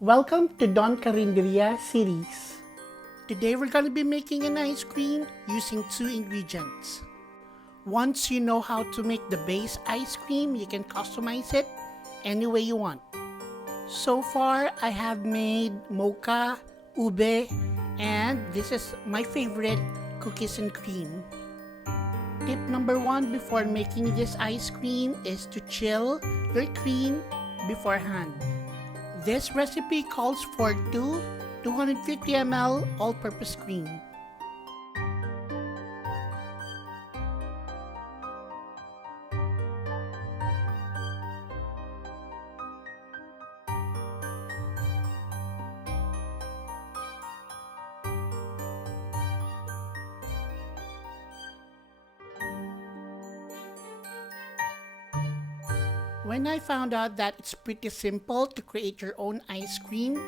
Welcome to Don Carinderia series. Today we're going to be making an ice cream using two ingredients. Once you know how to make the base ice cream, you can customize it any way you want. So far, I have made mocha, ube, and this is my favorite, cookies and cream. Tip number one before making this ice cream is to chill your cream beforehand. This recipe calls for 250 ml all-purpose cream. When I found out that it's pretty simple to create your own ice cream,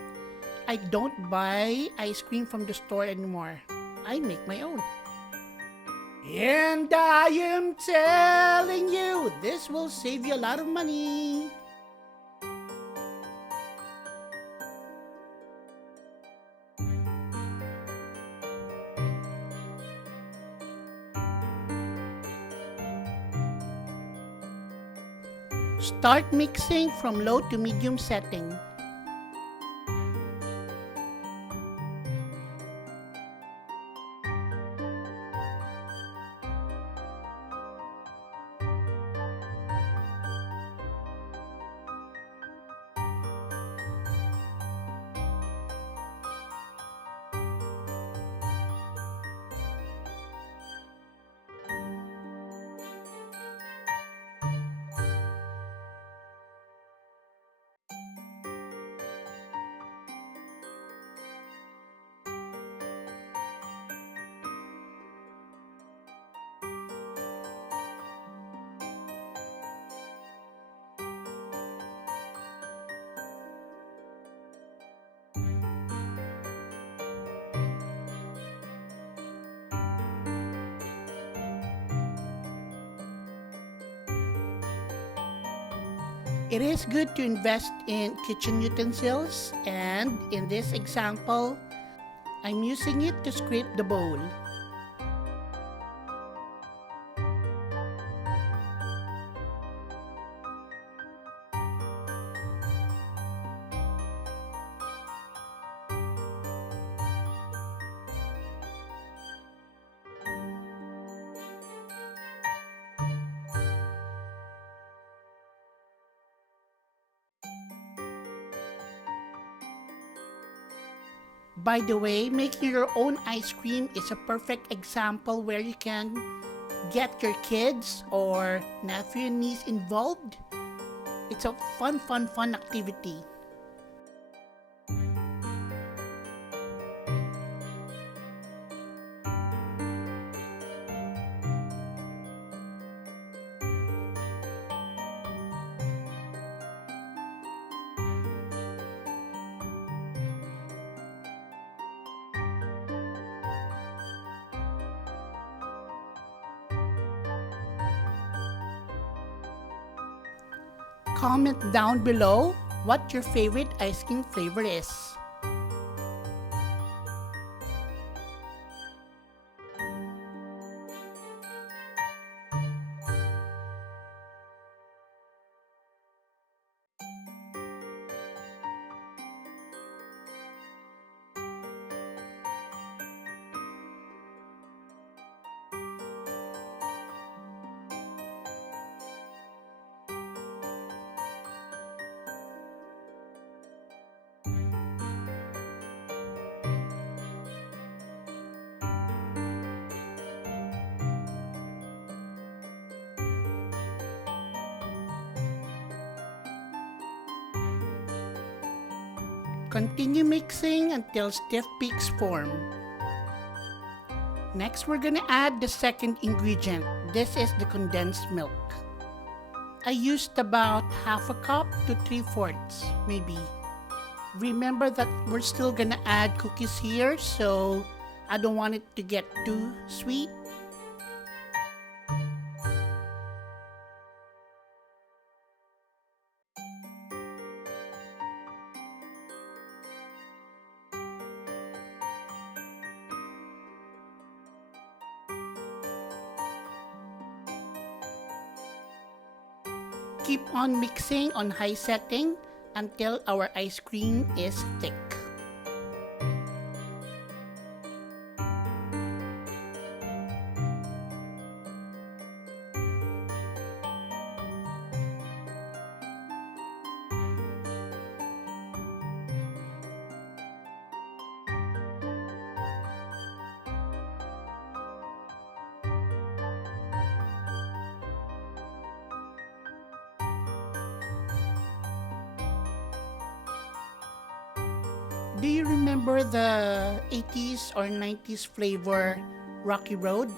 I don't buy ice cream from the store anymore. I make my own. And I am telling you, this will save you a lot of money. Start mixing from low to medium setting. It is good to invest in kitchen utensils, and in this example, I'm using it to scrape the bowl. By the way, making your own ice cream is a perfect example where you can get your kids or nephew and niece involved. It's a fun activity. Comment down below what your favorite ice cream flavor is. Continue mixing until stiff peaks form. Next, we're gonna add the second ingredient. This is the condensed milk. I used about half a cup to 3/4, maybe. Remember that we're still gonna add cookies here, so I don't want it to get too sweet. Keep on mixing on high setting until our ice cream is thick. Do you remember the 80s or 90s flavor Rocky Road?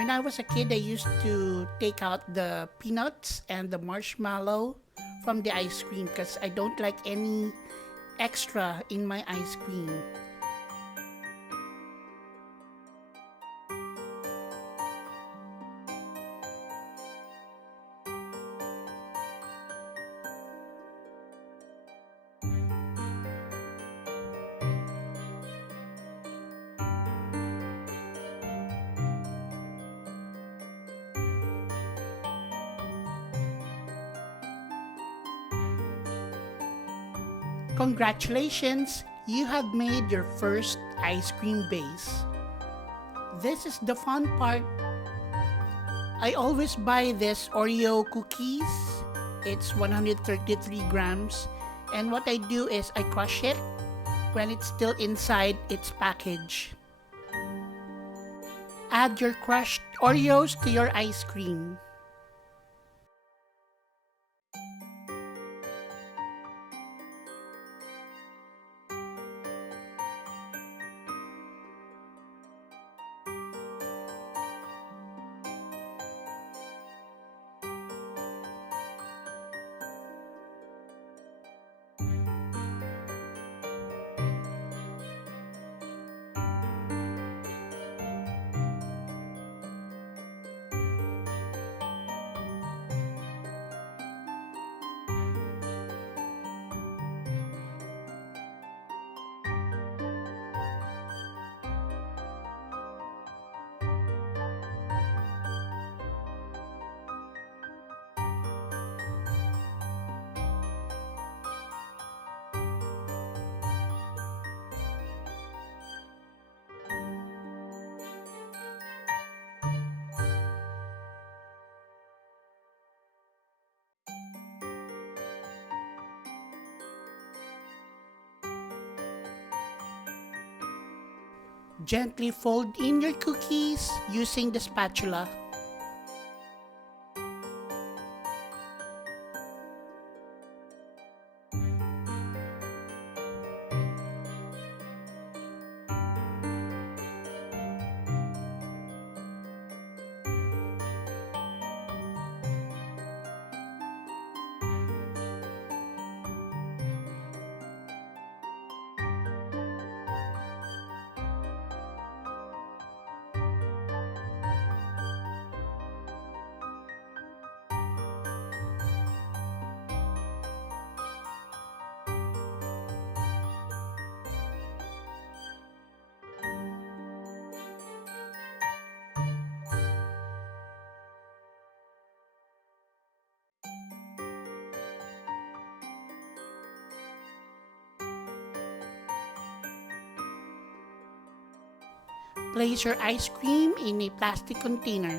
When I was a kid, I used to take out the peanuts and the marshmallow from the ice cream because I don't like any extra in my ice cream. Congratulations! You have made your first ice cream base. This is the fun part. I always buy this Oreo cookies. It's 133 grams. And what I do is I crush it when it's still inside its package. Add your crushed Oreos to your ice cream. Gently fold in your cookies using the spatula. Place your ice cream in a plastic container.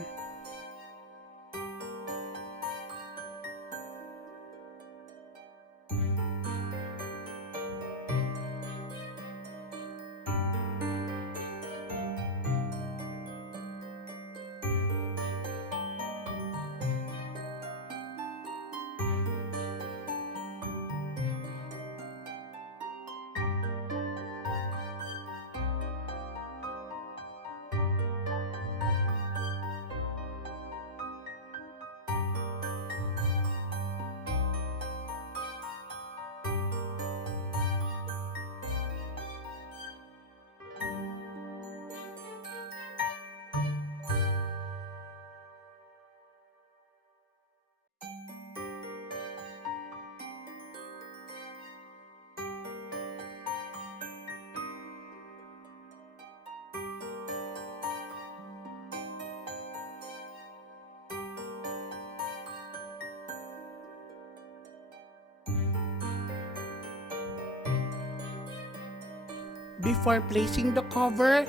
Before placing the cover,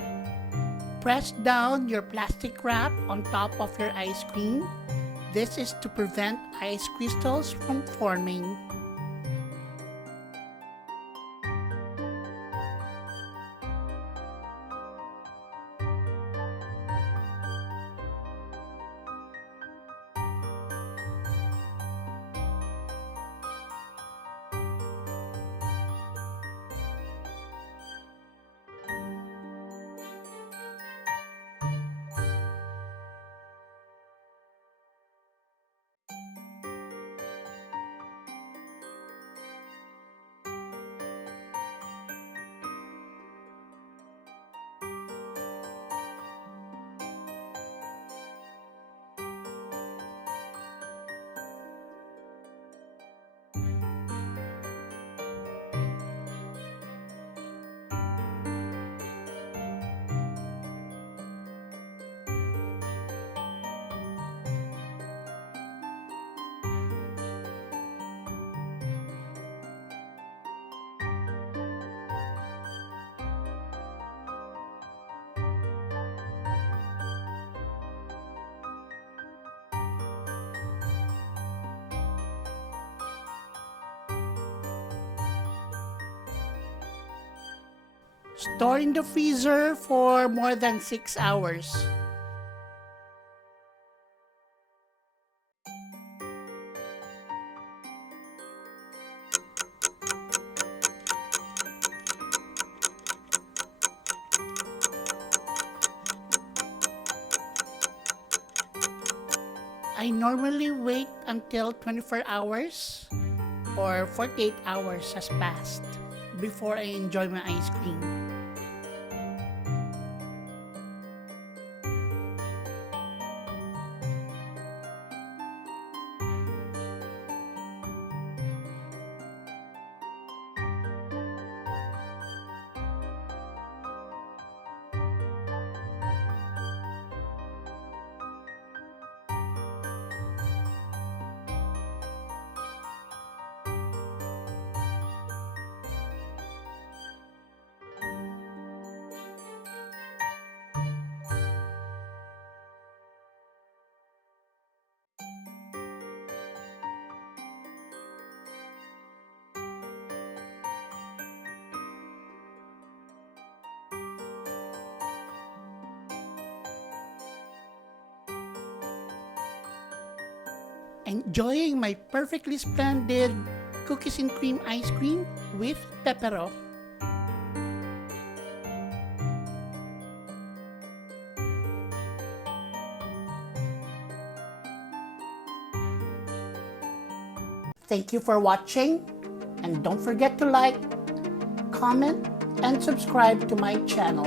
press down your plastic wrap on top of your ice cream. This is to prevent ice crystals from forming. Store in the freezer for more than 6 hours. I normally wait until 24 hours or 48 hours has passed before I enjoy my ice cream. Enjoying my perfectly splendid cookies and cream ice cream with pepero. Thank you for watching, and don't forget to like, comment, and subscribe to my channel.